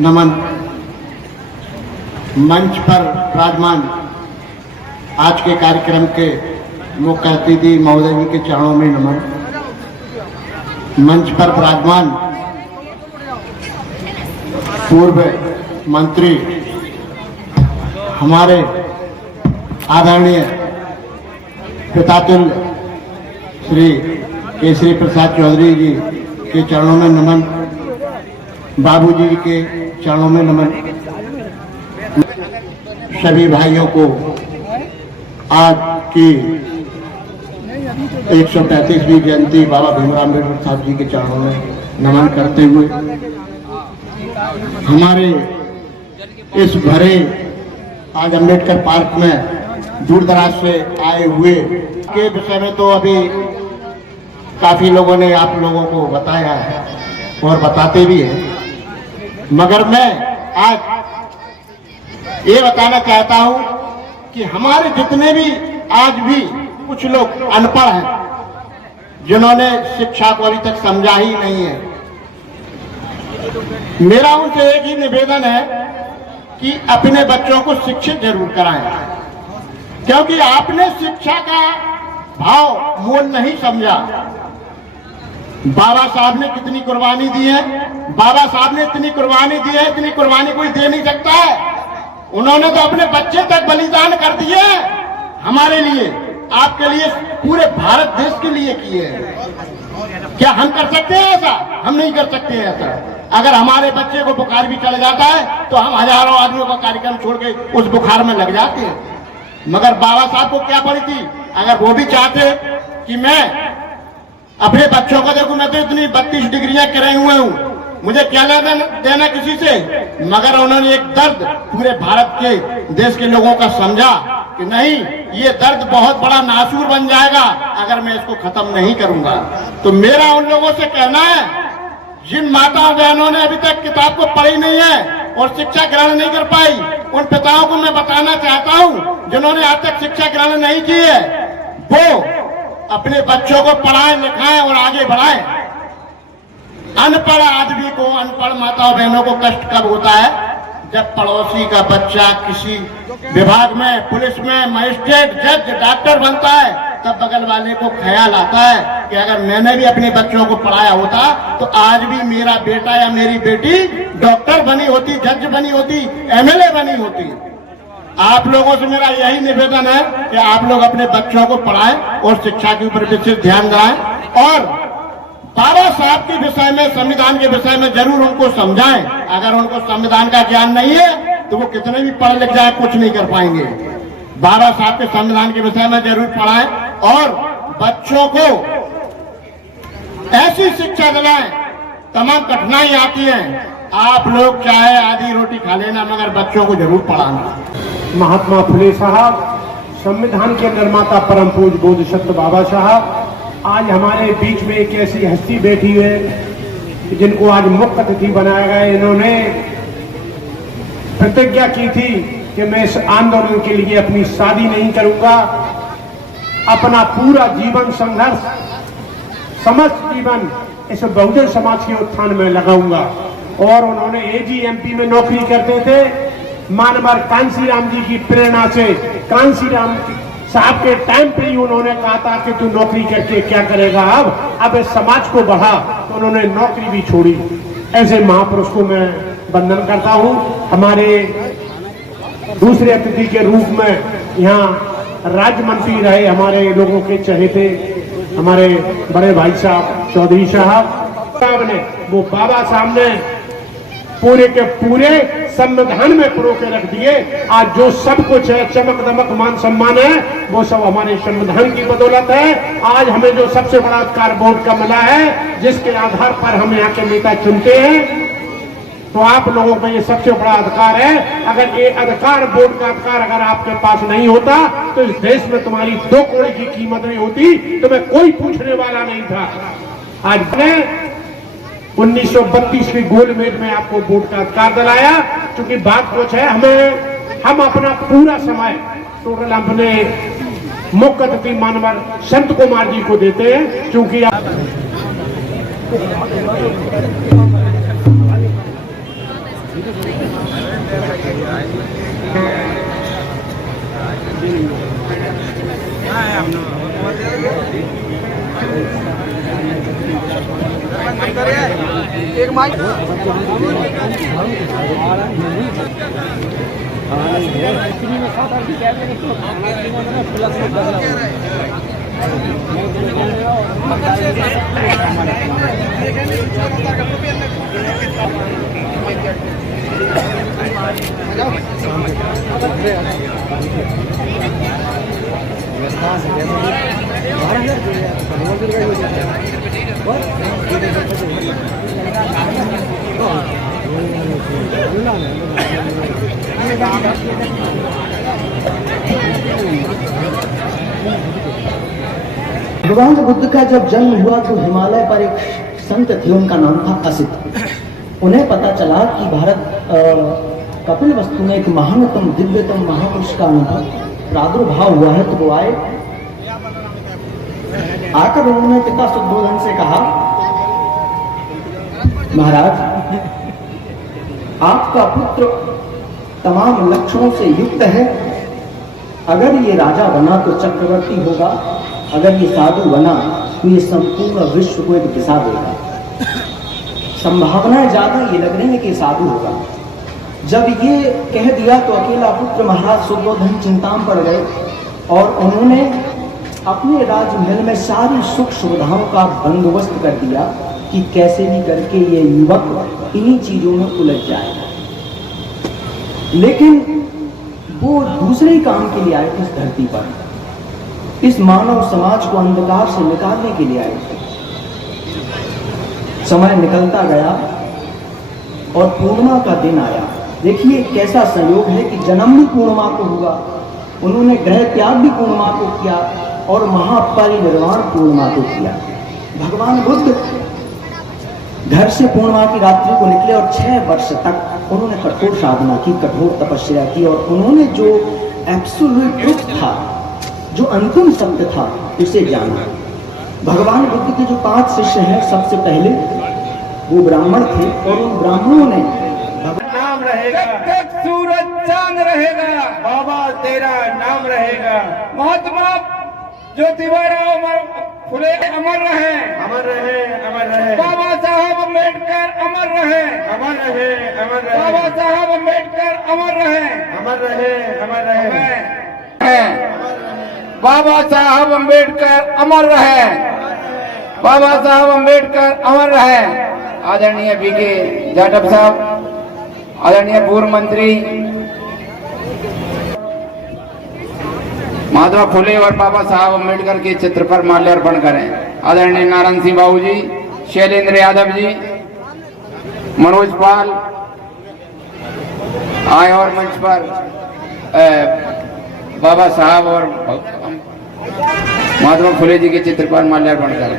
नमन। मंच पर विराजमान आज के कार्यक्रम के मुख्य अतिथि महोदय जी के चरणों में नमन। मंच पर विराजमान पूर्व मंत्री हमारे आदरणीय पितातुल्य श्री केसरी प्रसाद चौधरी जी के चरणों में नमन। बाबूजी के चरणों में नमन। सभी भाइयों को आज की 135वीं जयंती बाबा भीमराव अम्बेडकर साहब जी के चरणों में नमन करते हुए हमारे इस भरे आज अम्बेडकर पार्क में दूर दराज से आए हुए के विषय में तो अभी काफी लोगों ने आप लोगों को बताया है और बताते भी हैं, मगर मैं आज ये बताना चाहता हूं कि हमारे जितने भी आज भी कुछ लोग अनपढ़ हैं जिन्होंने शिक्षा को अभी तक समझा ही नहीं है, मेरा उनसे एक ही निवेदन है कि अपने बच्चों को शिक्षित जरूर कराएं, क्योंकि आपने शिक्षा का भाव मोल नहीं समझा। बाबा साहब ने कितनी कुर्बानी दी है, बाबा साहब ने इतनी कुर्बानी दी है, इतनी कुर्बानी कोई दे नहीं सकता है। उन्होंने तो अपने बच्चे तक बलिदान कर दिए हमारे लिए, आपके लिए, पूरे भारत देश के लिए किए हैं। क्या हम कर सकते हैं ऐसा? हम नहीं कर सकते हैं ऐसा। अगर हमारे बच्चे को बुखार भी चढ़ जाता है तो हम हजारों आदमियों का कार्यक्रम छोड़ के उस बुखार में लग जाते हैं, मगर बाबा साहब को क्या पड़ी थी? अगर वो भी चाहते कि मैं अपने बच्चों को देखूं, मैं तो इतनी 32 डिग्रियां करे हुए हूं, मुझे क्या देना किसी से, मगर उन्होंने एक दर्द पूरे भारत के देश के लोगों का समझा कि नहीं, ये दर्द बहुत बड़ा नासूर बन जाएगा अगर मैं इसको खत्म नहीं करूंगा। तो मेरा उन लोगों से कहना है, जिन माताओं बहनों ने अभी तक किताब को पढ़ी नहीं है और शिक्षा ग्रहण नहीं कर पाई, उन पिताओं को मैं बताना चाहता हूं जिन्होंने आज तक शिक्षा ग्रहण नहीं की है, वो अपने बच्चों को पढ़ाएं, लिखाएं और आगे बढ़ाएं। अनपढ़ आदमी को, अनपढ़ माताओं बहनों को कष्ट कब होता है? जब पड़ोसी का बच्चा किसी विभाग में, पुलिस में, मजिस्ट्रेट, जज, डॉक्टर बनता है, तब बगल वाले को ख्याल आता है कि अगर मैंने भी अपने बच्चों को पढ़ाया होता तो आज भी मेरा बेटा या मेरी बेटी डॉक्टर बनी होती, जज बनी होती, एमएलए बनी होती। आप लोगों से मेरा यही निवेदन है कि आप लोग अपने बच्चों को पढ़ाएं और शिक्षा के ऊपर विशेष ध्यान दें और बाबा साहब के विषय में, संविधान के विषय में जरूर उनको समझाएं। अगर उनको संविधान का ज्ञान नहीं है तो वो कितने भी पढ़ लिख जाए कुछ नहीं कर पाएंगे। बाबा साहब के संविधान के विषय में जरूर पढ़ाएं और बच्चों को ऐसी शिक्षा दिलाएं। तमाम कठिनाई आती है, आप लोग चाहे आधी रोटी खा लेना, मगर बच्चों को जरूर पढ़ाना। महात्मा फुले साहब, संविधान के निर्माता परम पूज्य बोधिसत्व बाबा साहब, आज हमारे बीच में एक ऐसी हस्ती बैठी है जिनको आज मुख्य अतिथि बनाया गया। इन्होंने प्रतिज्ञा की थी कि मैं इस आंदोलन के लिए अपनी शादी नहीं करूंगा, अपना पूरा जीवन संघर्ष, समस्त जीवन इस बहुजन समाज के उत्थान में लगाऊंगा। और उन्होंने एजीएमपी में नौकरी करते थे। मानवर कांसीराम जी की प्रेरणा से, कांसीराम साहब के टाइम पे ही उन्होंने कहा था कि तू नौकरी करके क्या करेगा, अब इस समाज को बढ़ा, तो उन्होंने नौकरी भी छोड़ी। ऐसे महापुरुष को मैं वंदन करता हूं। हमारे दूसरे अतिथि के रूप में यहाँ राज्य मंत्री रहे हमारे लोगों के चहेते हमारे बड़े भाई साहब चौधरी साहब ने, वो बाबा साहब ने पूरे के पूरे संविधान में पुरो के रख दिए। आज जो सब कुछ है, चमक दमक मान सम्मान है, वो सब हमारे संविधान की बदौलत है। आज हमें जो सबसे बड़ा अधिकार वोट का मिला है, जिसके आधार पर हम यहाँ के नेता चुनते हैं, तो आप लोगों का ये सबसे बड़ा अधिकार है। अगर ये अधिकार, वोट का अधिकार अगर आपके पास नहीं होता तो इस देश में तुम्हारी 2 कौड़ी की कीमत नहीं होती, तुम्हें कोई पूछने वाला नहीं था। आज ने 1932 के गोलमेज में आपको वोट का अधिकार दिलाया। क्योंकि बात कुछ है, हम अपना पूरा समय टोटल अपने मुख्य अतिथि मानवर संत कुमार जी को देते हैं, क्योंकि आप एक माइक भगवान बुद्ध का जब जन्म हुआ तो हिमालय पर एक संत थे, उनका नाम था असित। उन्हें पता चला कि भारत कपिल वस्तु में एक महानतम दिव्यतम महापुरुष का अनुभव प्रादुर्भाव हुआ है। तो वो आए, आकर उन्होंने पिता शुद्धोधन से कहा, महाराज आपका पुत्र तमाम लक्षणों से युक्त है। अगर ये राजा बना तो चक्रवर्ती होगा, अगर ये साधु बना तो ये संपूर्ण विश्व को एक दिशा देगा। संभावनाएं ज्यादा ये लग रही है कि साधु होगा। जब ये कह दिया तो अकेला पुत्र महाराज शुद्धोधन चिंता में पड़ गए और उन्होंने अपने राजमहल में सारी सुख सुविधाओं का बंदोबस्त कर दिया कि कैसे भी करके ये युवक इन्हीं चीजों में उलझ जाएगा। लेकिन वो दूसरे काम के लिए आए थे इस धरती पर, इस मानव समाज को अंधकार से निकालने के लिए आए थे। समय निकलता गया और पूर्णिमा का दिन आया। देखिए कैसा संयोग है कि जन्म भी पूर्णिमा को हुआ, उन्होंने ग्रह त्याग भी पूर्णिमा को किया और महापरिनिर्वाण पूर्णिमा को किया। भगवान बुद्ध घर से पूर्णिमा की रात्रि को निकले और 6 वर्ष तक उन्होंने कठोर साधना की, कठोर तपस्या की और उन्होंने जो एब्सोल्यूट ट्रुथ था, जो अंतिम सत्य था, उसे जाना। भगवान बुद्ध के जो 5 शिष्य हैं, सबसे पहले वो ब्राह्मण थे और उन ब्राह्मणों ने नाम रहेगा, जब तक सूरज चांद रहेगा बाबा तेरा नाम रहेगा। महात्मा ज्योतिबा फुले अमर रहे, अमर रहे, अमर रहे। बाबा साहब अम्बेडकर अमर रहे, अमर रहे, अमर रहे। बाबा साहब अम्बेडकर अमर रहे, अमर रहे, अमर रहे। बाबा साहब अम्बेडकर अमर रहे, बाबा साहब अम्बेडकर अमर रहे। आदरणीय बीके जाटव साहब, आदरणीय पूर्व मंत्री महात्मा फुले और बाबा साहब अम्बेडकर के चित्र पर माल्यार्पण करें। आदरणीय नारायण सिंह बाबू जी, शैलेंद्र यादव जी, मनोज पाल आए और मंच पर बाबा साहब और महात्मा फुले जी के चित्र पर माल्यार्पण करें।